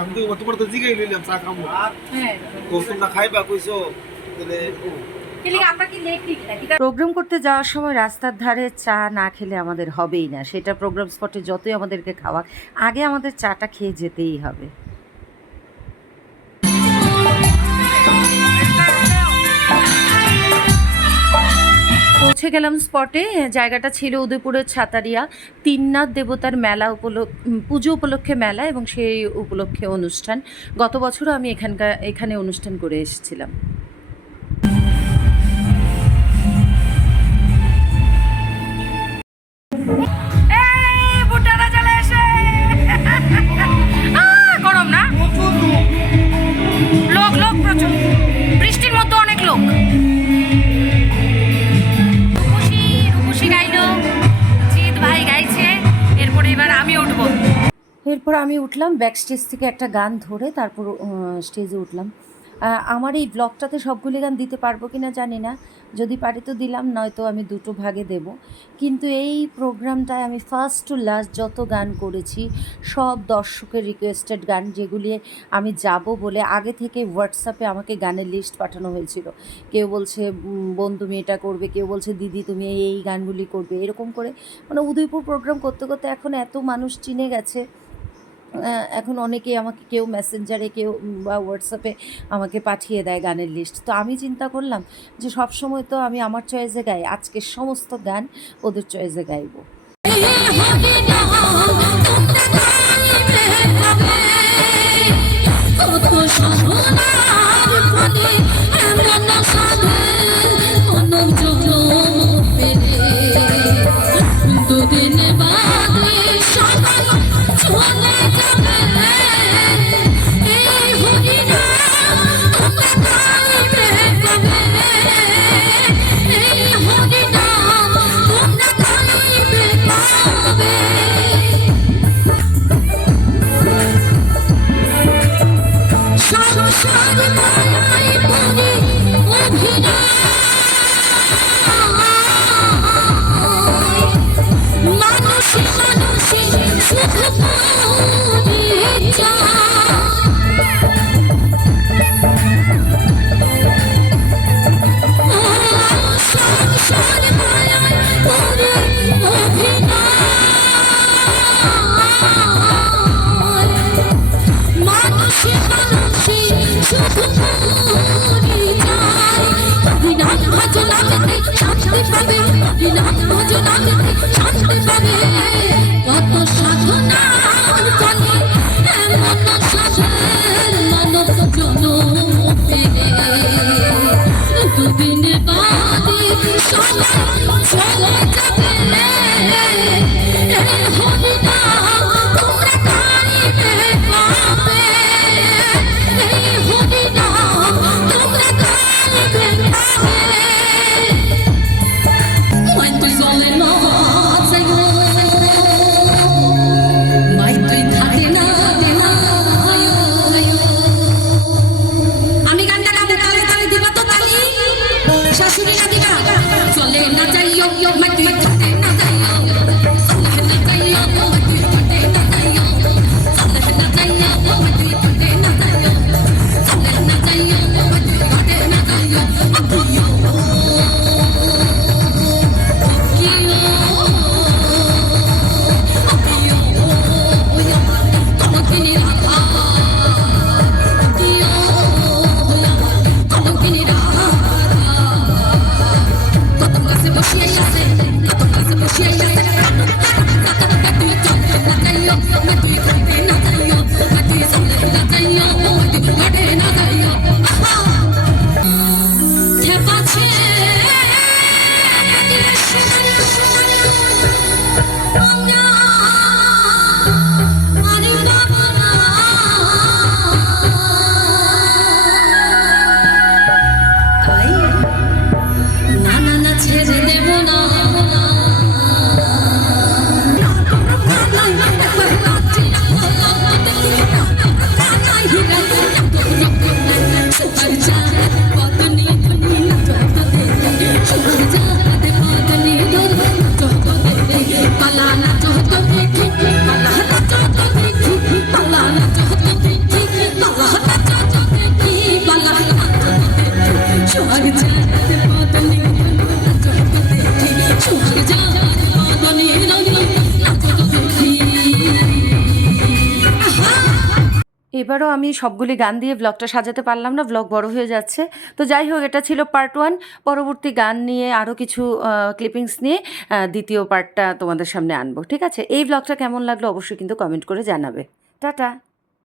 আমি তো তোমার তো জিগাই লইলাম চা খামু হ্যাঁ তো তোমরা খাইবা কইছো তাহলে প্রোগ্রাম করতে যাওয়ার সময় রাস্তার ধারে চা না খেলে আমাদের হবেই না, সেটা প্রোগ্রাম স্পটে যতই আমাদেরকে খাওয়া, আগে আমাদের চাটা খেয়ে যেতেই হবে। পৌঁছে গেলাম স্পটে। জায়গাটা ছিল উদয়পুরের ছাতারিয়া, তিননাথ দেবতার মেলা পুজো উপলক্ষে মেলা, এবং সেই উপলক্ষে অনুষ্ঠান। গত বছরও আমি এখানে অনুষ্ঠান করে এসেছিলাম। গরম না, লোক লোক প্রচুর, বৃষ্টির মতো অনেক লোক। রূপসী গাইলো, জিৎ ভাই গাইছে, এরপরে এবার আমি উঠবো। এরপর আমি উঠলাম ব্যাক স্টেজ থেকে একটা গান ধরে, তারপর স্টেজে উঠলাম। আমার এই ব্লগটাতে সবগুলি গান দিতে পারবো কি না জানি না, যদি পারি তো দিলাম, নয়তো আমি দুটো ভাগে দেব। কিন্তু এই প্রোগ্রামটায় আমি ফার্স্ট টু লাস্ট যত গান করেছি সব দর্শকের রিকোয়েস্টেড গান, যেগুলি আমি যাব বলে আগে থেকে হোয়াটসঅ্যাপে আমাকে গানের লিস্ট পাঠানো হয়েছিল। কেউ বলছে বোন তুমি এটা করবে, কেউ বলছে দিদি তুমি এই গানগুলি করবে, এরকম করে মানে উদয়পুর প্রোগ্রাম করতে করতে এখন এত মানুষ চিনে গেছে। এখন অনেকেই আমাকে কেউ মেসেঞ্জারে, কেউ বা হোয়াটসঅ্যাপে আমাকে পাঠিয়ে দেয় গানের লিস্ট। তো আমি চিন্তা করলাম যে সব সময় তো আমি আমার চয়েসে গাই, আজকের সমস্ত গান ওদের চয়েসে গাইবো। কত সাধনার ফলে এমন সাধের মানব জনম পেলে, দুদিন বাদে সবাই চলে যাবে। হরিনাম তোমরা গাইবে পাবে, হরিনাম তোমরা গাইবে পাবে। When there's all in my heart, say এবারও আমি সবগুলি গান দিয়ে ব্লগটা সাজাতে পারলাম না, ব্লগ বড় হয়ে যাচ্ছে। তো যাই হোক, এটা ছিল পার্ট 1। পরবর্তী গান নিয়ে আরও কিছু ক্লিপিংস নিয়ে দ্বিতীয় পার্টটা তোমাদের সামনে আনবো, ঠিক আছে? এই ব্লগটা কেমন লাগলো অবশ্যই কিন্তু কমেন্ট করে জানাবে। টাটা।